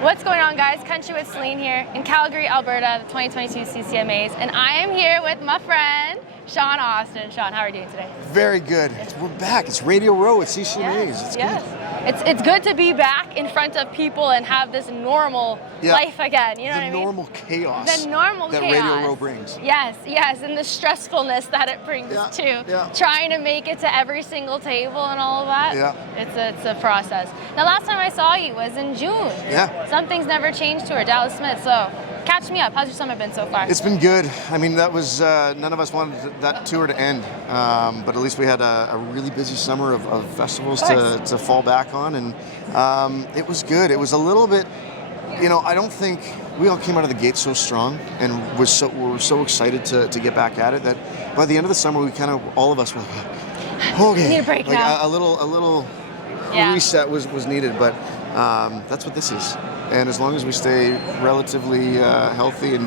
What's going on, guys? Country with Celine here in Calgary, Alberta, the 2022 Ccmas, and I am here with my friend, Shawn Austin. Shawn, how are you doing today? Very good. We're back. It's Radio Row at Ccmas. It's good. It's good to be back in front of people and have this normal life again. You know what I mean? The normal chaos. The normal that chaos. Radio Row brings. Yes, and the stressfulness that it brings too. Yeah. Trying to make it to every single table and all of that. Yeah. It's a process. The last time I saw you was in June. Yeah. Something's never changed to her, Dallas Smith. So catch me up. How's your summer been so far? It's been good. I mean, that was none of us wanted that tour to end, but at least we had a really busy summer of festivals to fall back on, and it was good. It was a little bit, I don't think we all came out of the gate so strong, and we're so excited to get back at it that by the end of the summer we kind of all of us were okay. Need a break now. A little reset was needed, but that's what this is. And as long as we stay relatively healthy and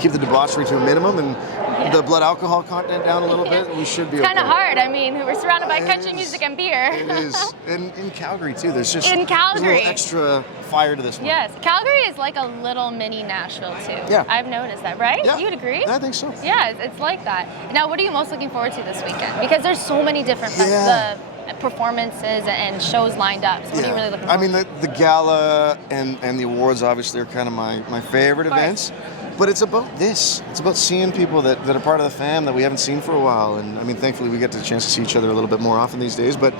keep the debauchery to a minimum and the blood alcohol content down a little bit, we should be okay. It's kind of hard. I mean, we're surrounded by country music and beer. It is. And in Calgary, too. There's just a little extra fire to this one. Yes. Calgary is like a little mini Nashville, too. Yeah. I've noticed that, right? Yeah. You'd agree? I think so. Yeah, it's like that. Now, what are you most looking forward to this weekend? Because there's so many different performances and shows lined up. So what are you really looking forward to? The gala and the awards obviously are kind of my favorite events. But it's about this. It's about seeing people that are part of the fam that we haven't seen for a while. And I mean, thankfully we get the chance to see each other a little bit more often these days. But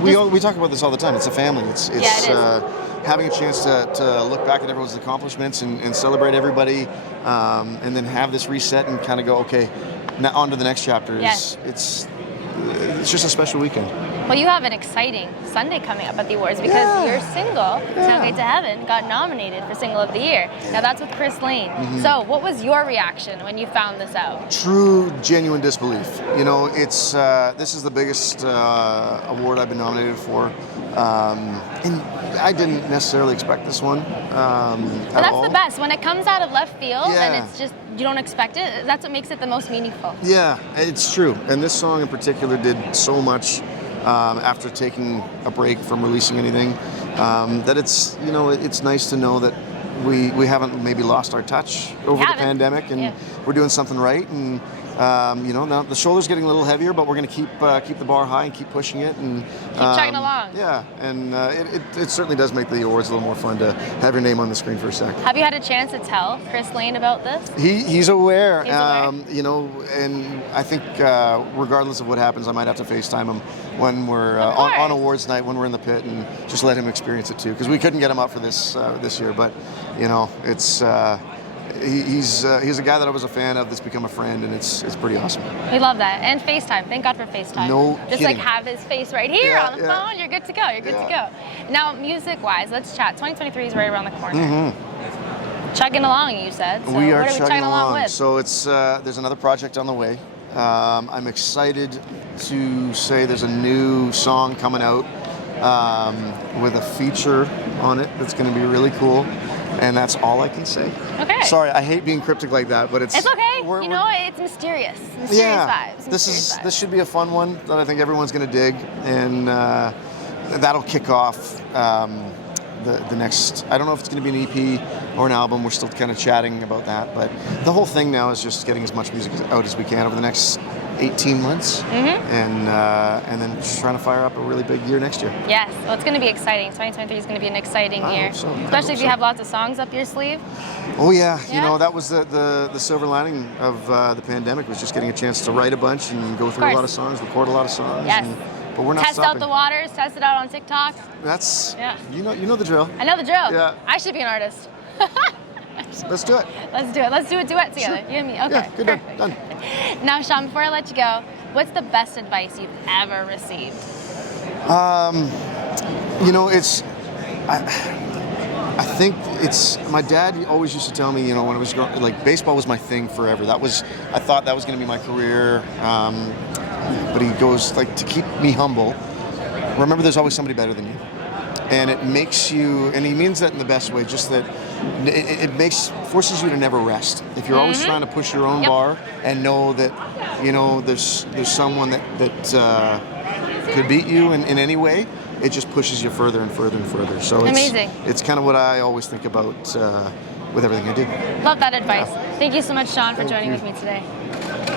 we talk about this all the time. It's a family. It's having a chance to look back at everyone's accomplishments and celebrate everybody, and then have this reset and kind of go, okay, now on to the next chapter. It's just a special weekend. Well, you have an exciting Sunday coming up at the awards because your single, Tailgate to Heaven, got nominated for Single of the Year. Now that's with Chris Lane. Mm-hmm. So what was your reaction when you found this out? True, genuine disbelief. It's this is the biggest award I've been nominated for. And I didn't necessarily expect this one but that's the best. When it comes out of left field and it's just, you don't expect it, that's what makes it the most meaningful. Yeah, it's true. And this song in particular did so much after taking a break from releasing anything, that it's nice to know that we haven't maybe lost our touch over the pandemic, and we're doing something right. And now the shoulder's getting a little heavier, but we're going to keep the bar high and keep pushing it and keep chugging along. Yeah, and it certainly does make the awards a little more fun to have your name on the screen for a sec. Have you had a chance to tell Chris Lane about this? He's aware. And I think regardless of what happens, I might have to FaceTime him when we're on awards night, when we're in the pit, and just let him experience it too, because we couldn't get him up for this year. But it's. He's a guy that I was a fan of that's become a friend, and it's pretty awesome. We love that. And FaceTime. Thank God for FaceTime. No Just kidding. have his face right here on the phone. You're good to go. You're good to go. Now, music-wise, let's chat. 2023 is right around the corner. Mm-hmm. Chugging along, you said. So we are what are we chugging along with? So it's there's another project on the way. I'm excited to say there's a new song coming out with a feature on it that's going to be really cool. And that's all I can say. Okay. Sorry, I hate being cryptic like that, but it's okay. It's mysterious. Mysterious vibes. This should be a fun one that I think everyone's going to dig, and that'll kick off the next. I don't know if it's going to be an EP or an album. We're still kind of chatting about that, but the whole thing now is just getting as much music out as we can over the next 18 months, and then just trying to fire up a really big year next year. Yes, well, it's going to be exciting. 2023 is going to be an exciting year, especially if you have lots of songs up your sleeve. Oh yeah, that was the silver lining of the pandemic, was just getting a chance to write a bunch and go through a lot of songs, record a lot of songs. Yes. But we're not Test out the waters, test it out on TikTok. That's you know the drill. I know the drill. Yeah. I should be an artist. Let's do it. Let's do a duet together. Sure. You and me. Okay. Yeah, good. Done. Now, Shawn, before I let you go, what's the best advice you've ever received? I think it's my dad always used to tell me, when I was growing, baseball was my thing forever. I thought that was going to be my career. But he goes to keep me humble. Remember, there's always somebody better than you. And it makes you, and he means that in the best way, just that it forces you to never rest. If you're always trying to push your own bar and know that, there's someone that could beat you in any way, it just pushes you further and further and further. So Amazing. It's kind of what I always think about with everything I do. Love that advice. Thank you so much, Shawn, for joining with me today.